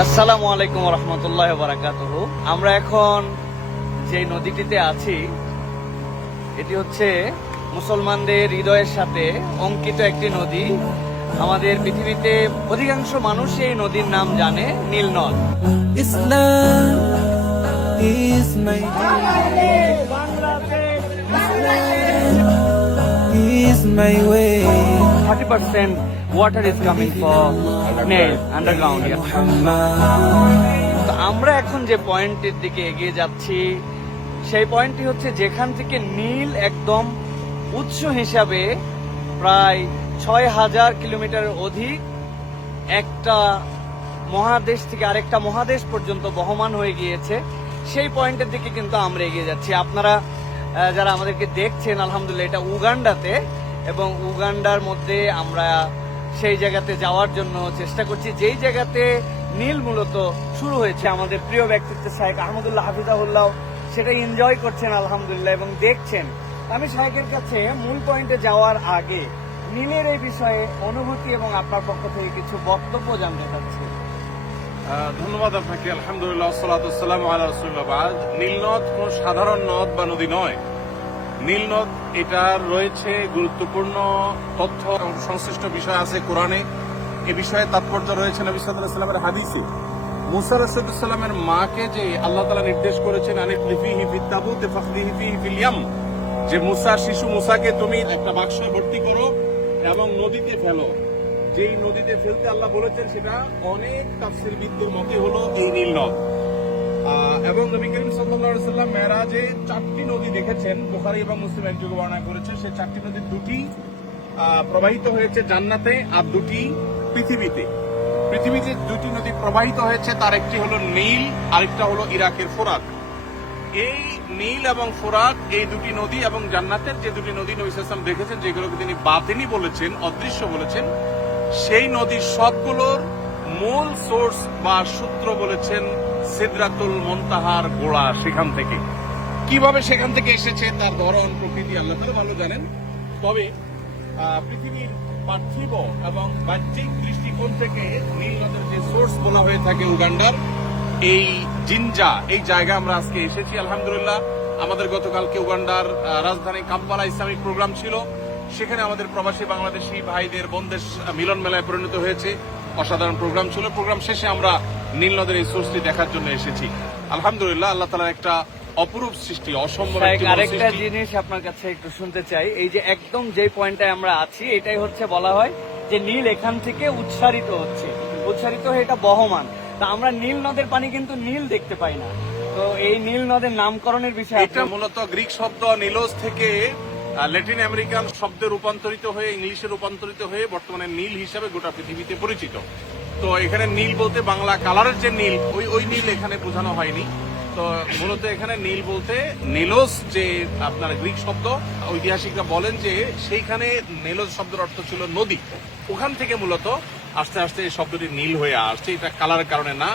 আসসালামু আলাইকুম রহমতুল্লাহ বারাকাতুহু। আমরা এখন যে নদীটিতে আছি এটি হচ্ছে মুসলমানদের হৃদয়ের সাথে অঙ্কিত একটি নদী। আমাদের পৃথিবীতে অধিকাংশ মানুষ এই নদীর নাম জানে, নীল নদ। Islam is my is my way. 30% water is coming from Nile underground. তো আমরা এখন যে পয়েন্টের দিকে এগিয়ে যাচ্ছি সেই পয়েন্টটি হচ্ছে যেখান থেকে নীল একদম উৎস হিসাবে প্রায় ৬,০০০ কিলোমিটারের অধিক একটা মহাদেশ থেকে আরেকটা মহাদেশ পর্যন্ত বহমান হয়ে গিয়েছে। সেই পয়েন্টের দিকে কিন্তু আমরা এগিয়ে যাচ্ছি। আপনারা যারা আমাদেরকে দেখছেন, আলহামদুলিল্লাহ এটা উগান্ডাতে, এবং উগান্ডার মধ্যে আমরা সেই জায়গাতে যাওয়ার জন্য চেষ্টা করছি যেই জায়গাতে নীল মূলত শুরু হয়েছে। আমাদের প্রিয় ব্যক্তিত্ব শাহেখ আহমদুল্লাহ হাফিজাহুল্লাহ সেটা এনজয় করছেন আলহামদুলিল্লাহ এবং দেখছেন। আমি শাহেখের কাছে মূল পয়েন্টে যাওয়ার আগে নীলের এই বিষয়ে অনুভূতি এবং আপনার পক্ষ থেকে কিছু বক্তব্য জানতে চাচ্ছি। ধন্যবাদ আপনাকে। আলহামদুলিল্লাহ, সালাতু ওয়াসসালামু আলা রাসূলিল্লাহ। বাদ নীল নদ কোন সাধারণ নদ বা নদী নয়। নীল নদ এটার রয়েছে গুরুত্বপূর্ণ তথ্য এবং সংশ্লিষ্ট বিষয় আছে কোরআনে। এ বিষয়ে তাৎপর্য রয়েছে নবী সাল্লাল্লাহু আলাইহি ওয়াসাল্লামের হাদিসে। মুসা আলাইহিস সালামের মাকে যে আল্লাহ তাআলা নির্দেশ করেছেন আনিফিহি ফিত তাবুত ফাখদিহি ফিহি ফিল ইয়াম, যে মুসা শিশু মুসাকে তুমি একটা বাক্সে ভর্তি করো এবং নদীতে ফেলো। যেই নদীতে ফেলতে আল্লাহ বলেছেন সেটা অনেক তাফসীরবিদদের মতে হলো এই নীল নদ। এবং নবী করিম সাল্লাল্লাহু আলাইহি ওয়াসাল্লাম মেরাজে 4টি নদী দেখেছেন, বুখারী এবং মুসলিম এই যুগে বর্ণনা করেছেন। সেই 4টি নদীর 2টি প্রবাহিত হয়েছে জান্নাতে আর 2টি পৃথিবীতে। পৃথিবীতে 2টি নদী প্রবাহিত হয়েছে, তার একটি হলো নীল, আরেকটা হলো ইরাকের ফোরাত। এই নীল এবং ফোরাত এই 2টি নদী এবং জান্নাতের যে 2টি নদী নবী সাল্লাল্লাহু আলাইহি ওয়াসাল্লাম দেখেছেন, যেগুলোকে তিনি বাতিনি বলেছেন, অদৃশ্য বলেছেন, সেই নদীর সবগুলোর মূল সোর্স বা সূত্র বলেছেন সিদরাতুল মুনতাহার গোড়া। সেখান থেকে কিভাবে সেখান থেকে এসেছে তার ধরন প্রকৃতি আল্লাহ তাআলা ভালো জানেন। তবে পৃথিবীর পার্থিব এবং বাহ্যিক দৃষ্টিকোণ থেকে নীল নদের যে সোর্স বলা হয়ে থাকে উগান্ডার এই জিনজা, এই জায়গা আমরা আজকে এসেছি আলহামদুলিল্লাহ। আমাদের গতকালকে উগান্ডার রাজধানী কাম্পালা ইসলামিক প্রোগ্রাম ছিল। সেখানে আমাদের প্রবাসী বাংলাদেশি ভাইদের বোনদের মিলন মেলায় পরিণত হয়েছে। অসাধারণ প্রোগ্রাম ছিল। প্রোগ্রাম শেষে আমরা নীল নদের এই সোর্সটি দেখার জন্য এসেছি আলহামদুলিল্লাহ। আল্লাহ তাআলার একটা অপরূপ সৃষ্টি, অসম্ভব একটি আরেকটা জিনিস আপনার কাছে একটু শুনতে চাই। এই যে একদম যে পয়েন্টে আমরা আছি এটাই হচ্ছে বলা হয় যে নীল এখান থেকে উৎসারিত হচ্ছে, উৎসারিত হয়ে এটা বহমান। তা আমরা নীল নদের পানি কিন্তু নীল দেখতে পাই না। তো এই নীল নদের নামকরণের বিষয়ে এটা মূলত গ্রিক শব্দ নিলোস থেকে ল্যাটিন আমেরিকান শব্দে রূপান্তরিত হয়ে ইংলিশে রূপান্তরিত হয়ে বর্তমানে নীল হিসাবে গোটা পৃথিবীতে পরিচিত। তো এখানে নীল বলতে বাংলা কালারের যে নীল ওই নীল এখানে বোঝানো হয়নি। তো মূলত এখানে নীল বলতে নিলোস যে আপনার গ্রিক শব্দ, ঐতিহাসিকরা বলেন যে সেইখানে নিলোস শব্দের অর্থ ছিল নদী। ওখান থেকে মূলত আস্তে আস্তে এই শব্দটি নীল হয়ে আসছে। এটা কালারের কারণে না,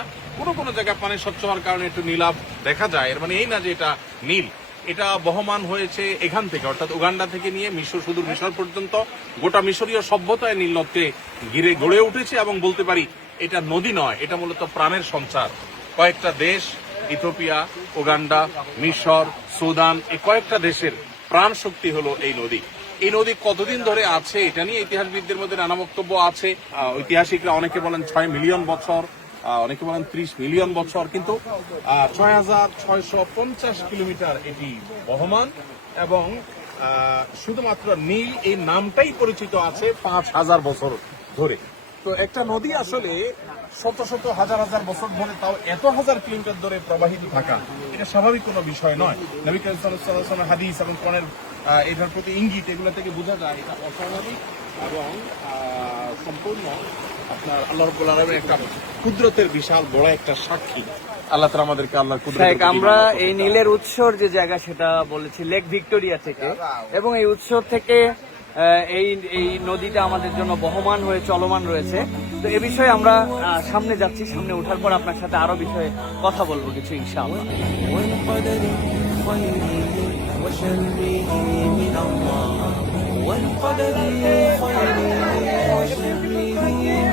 কোনো জায়গায় পানি স্বচ্ছ হওয়ার কারণে একটু নীলাভ দেখা যায়, এর মানে এই না যে এটা নীল। এটা বহমান হয়েছে এখান থেকে, অর্থাৎ উগান্ডা থেকে নিয়ে মিশর, সুদূর মিশর পর্যন্ত গোটা মিশরীয় সভ্যতায় নীল নদকে ঘিরে গড়ে উঠেছে। এবং বলতে পারি এটা নদী নয়, এটা মূলত প্রাণের সঞ্চার। কয়েকটা দেশ, ইথিওপিয়া, উগান্ডা, মিশর, সুদান, এই কয়েকটা দেশের প্রাণ শক্তি হলো এই নদী। এই নদী কতদিন ধরে আছে এটা নিয়ে ইতিহাসবিদদের মধ্যে নানা বক্তব্য আছে। ঐতিহাসিকরা অনেকে বলেন 6 মিলিয়ন বছর, অনেকে বলেন 30 মিলিয়ন বছর, কিন্তু 6,650 কিলোমিটার এটি বহমান। এবং শুধুমাত্র নীল এই নামটাই পরিচিত আছে 5,000 বছর ধরে। তো একটা নদী আসলে শত শত হাজার হাজার বছর ধরে, তাও এত হাজার কিলোমিটার ধরে প্রবাহিত থাকা, এটা স্বাভাবিক কোনো বিষয় নয়। নবী করিম সাল্লাল্লাহু আলাইহি ওয়াসাল্লামের হাদিস এবং কোরআনের এটার প্রতি ইঙ্গিত, এগুলো থেকে বোঝা যায় এটা অস্বাভাবিক এবং সম্পূর্ণ আপনার আল্লাহ রাব্বুল আলামিনের একটা কুদরতের বিশাল বড় একটা সাক্ষী। আল্লাহ তাআলা আমাদেরকে আল্লাহর কুদরত। আমরা এই নীলের উৎসর যে জায়গা সেটা বলেছি লেক ভিক্টোরিয়া থেকে, এবং এই উৎসর থেকে এই নদীটা আমাদের জন্য বহমান হয়ে চলমান রয়েছে। তো এ বিষয়ে আমরা সামনে যাচ্ছি, সামনে ওঠার পর আপনার সাথে আরো বিষয়ে কথা বলবো কিছু ইনশাআল্লাহ। والقدر خيره وشره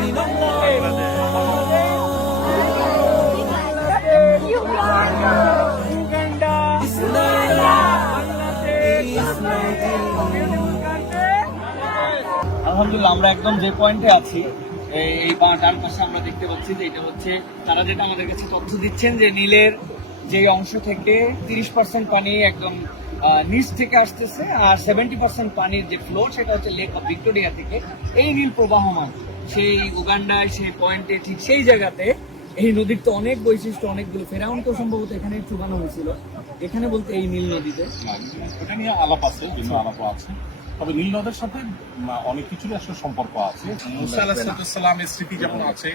من الله আলহামদুলিল্লাহ আমরা একদম যে পয়েন্টে আছি এই ডান পাশে আমরা দেখতে পাচ্ছি যে এটা হচ্ছে তারা যেটা আমাদের কাছে তথ্য দিচ্ছেন যে নীলের যে অংশ থেকে 30% পানি একদম নিচ থেকে আসতেছে আর 70% পানির যে ফ্লো সেটা হচ্ছে লেক অফ ভিক্টোরিয়া থেকে এই নীল প্রবাহমান সেই উগান্ডায় সেই পয়েন্টে ঠিক সেই জায়গাতে এই নদীর তো অনেক বৈশিষ্ট্য অনেকগুলো ফেরাউনকেও সম্ভবত এখানে চুবানো হয়েছিল এখানে বলতে এই নীল নদীতে এটা নিয়ে আলাপ আছে, বিভিন্ন আলাপ আছে। তবে নীল নদের সাথে অনেক কিছুরই আসলে সম্পর্ক আছে। মুসা আলাইহিসসালামের স্মৃতি যেমন আছে,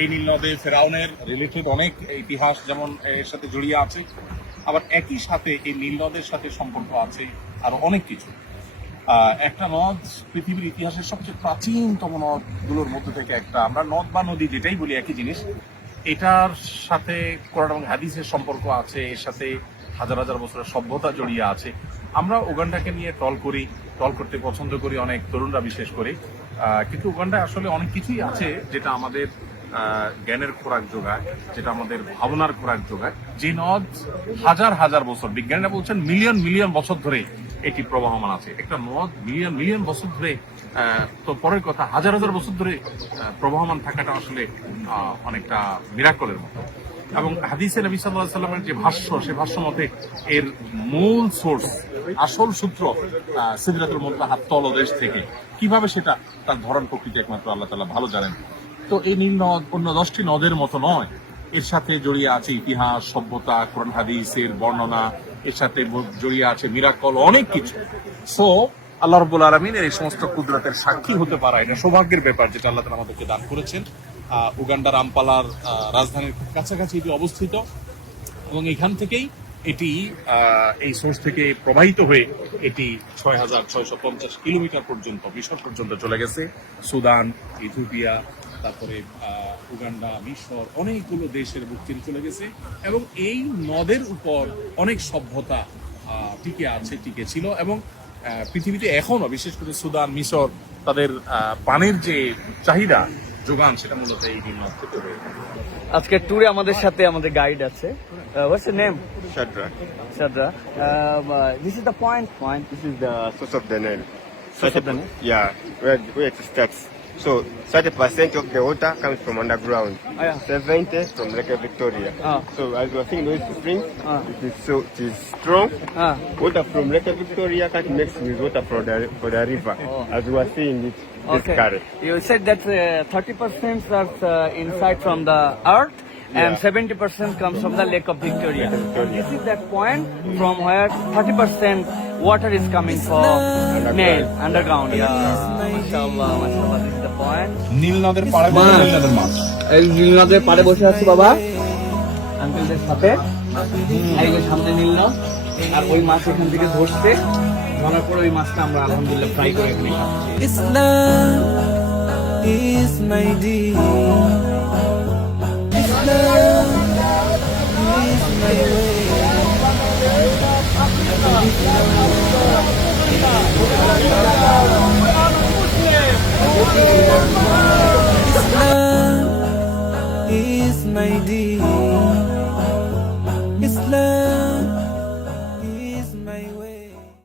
এই নীল নদে ফেরাউনের রিলেটেড অনেক ইতিহাস যেমন এর সাথে জড়িয়ে আছে, আবার একই সাথে এই নীল নদের সাথে সম্পর্ক আছে আরো অনেক কিছু। একটা নদ পৃথিবীর ইতিহাসের সবচেয়ে প্রাচীনতম নদগুলোর মধ্যে থেকে একটা। আমরা নদ বা নদী যেটাই বলি একই জিনিস। এটার সাথে কোরআন এবং হাদিসের সম্পর্ক আছে, এর সাথে হাজার হাজার বছরের সভ্যতা জড়িয়ে আছে। আমরা উগান্ডাকে নিয়ে টল করতে পছন্দ করি, অনেক তরুণরা বিশেষ করে। কিন্তু উগান্ডায় আসলে অনেক কিছুই আছে যেটা আমাদের জ্ঞানের খোরাক যোগায়, যেটা আমাদের ভাবনার খোরাক যোগায়। যে নদ হাজার হাজার বছর, বিজ্ঞানীরা বলছেন মিলিয়ন মিলিয়ন বছর ধরে এটি প্রবাহমান আছে। একটা নদ মিলিয়ন মিলিয়ন বছর ধরে, তো পরের কথা হাজার হাজার বছর ধরে প্রবাহমান থাকাটা আসলে অনেকটা মিরাকলের মতো। এবং হাদিসে নবী সাল্লাল্লাহু আলাইহি সাল্লামের যে ভাষ্য, সে ভাষ্য মতে এর মূল সোর্স, আসল সূত্র সিদরাতুল মুনতাহা তলদেশ থেকে। কিভাবে সেটা তার ধরন প্রকৃতি একমাত্র আল্লাহ তাআলা ভালো জানেন। তো এই নীল নদ অন্য 10টি নদের মতো নয়, এর সাথে জড়িয়ে আছে ইতিহাস, সভ্যতা, কোরআন হাদিসের বর্ণনা, এর সাথে জড়িয়ে আছে মিরাকল, অনেক কিছু। সো আল্লাহ রাব্বুল আলামিনের এই সমস্ত কুদরতের সাক্ষী হতে পারা এটা সৌভাগ্যের ব্যাপার, যেটা আল্লাহ তাআলা আমাদেরকে দান করেছেন। উগান্ডার আম্পালার রাজধানীর কাছাকাছি এটি অবস্থিত এবং এখান থেকেই এটি এই সোর্স থেকে প্রবাহিত হয়ে এটি 6,650 কিলোমিটার পর্যন্ত মিশর পর্যন্ত চলে গেছে। সুদান, ইথিওপিয়া, তারপরে উগান্ডা, মিশর, অনেকগুলো দেশের বুক চিরে চলে গেছে এবং এই নদের উপর অনেক সভ্যতা টিকে ছিল এবং পৃথিবীতে এখনো বিশেষ করে সুদান, মিশর, তাদের পানির যে চাহিদা যোগান সেটা মূলত এই নীল নদ থেকে হয়ে থাকে। আজকে ট্যুরে আমাদের সাথে আমাদের গাইড আছে what's your name Shadra, Shadra this is the point this is the source of the Nile. Source of the Nile? Yeah, where it starts. So 30% of the water comes from underground, yeah. 70 from Lake Victoria. So as we are seeing those springs, it is strong. Water from Lake Victoria can't mix with water for the river, as we are seeing it. Okay. You said that 30% are inside from the earth and 70% comes from the Lake of Victoria. This is that point from where 30% water is coming from Nile, underground. Yeah, mashallah, mashallah, this is the point. নীল নদের পাড়ে বসে নীল নদের মাছ। এই নীল নদের পাড়ে বসে আছি বাবা আঙ্কেলদের সাথে। এই যে সামনে নীল নদ আর ওই মাছ এখান থেকে ধরছে, ধরার পর ওই মাছটা আমরা আলহামদুলিল্লাহ ফ্রাই করে এখানে খাচ্ছি। Islam is my deen. Islam is my way. Islam is my deen.